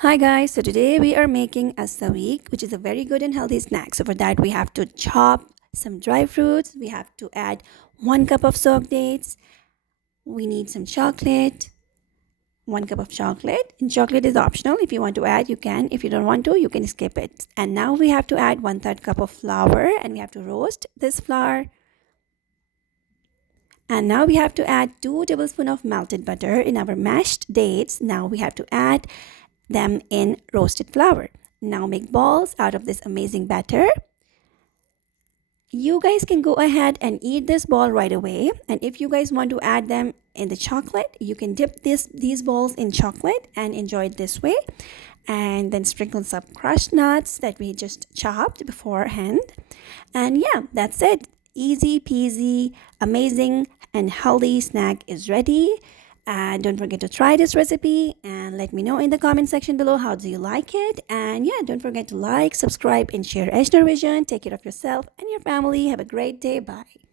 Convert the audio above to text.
Hi guys, so today we are making As-Saweeq, which is a very good and healthy snack. So for that we have to chop some dry fruits, we have to add 1 cup of soaked dates, we need some chocolate, 1 cup of chocolate, and chocolate is optional. If you want to add you can, if you don't want to you can skip it. And now we have to add 1/3 cup of flour and we have to roast this flour. And now we have to add 2 tablespoons of melted butter in our mashed dates. Now we have to add them in roasted flour. Now make balls out of this amazing batter. You guys can go ahead and eat this ball right away. And if you guys want to add them in the chocolate, you can dip these balls in chocolate and enjoy it this way. And then sprinkle some crushed nuts that we just chopped beforehand. And yeah, that's it. Easy peasy, amazing and healthy snack is ready. And don't forget to try this recipe and let me know in the comment section below how do you like it. And yeah, don't forget to like, subscribe and share Ashnar Vision. Take care of yourself and your family. Have a great day. Bye.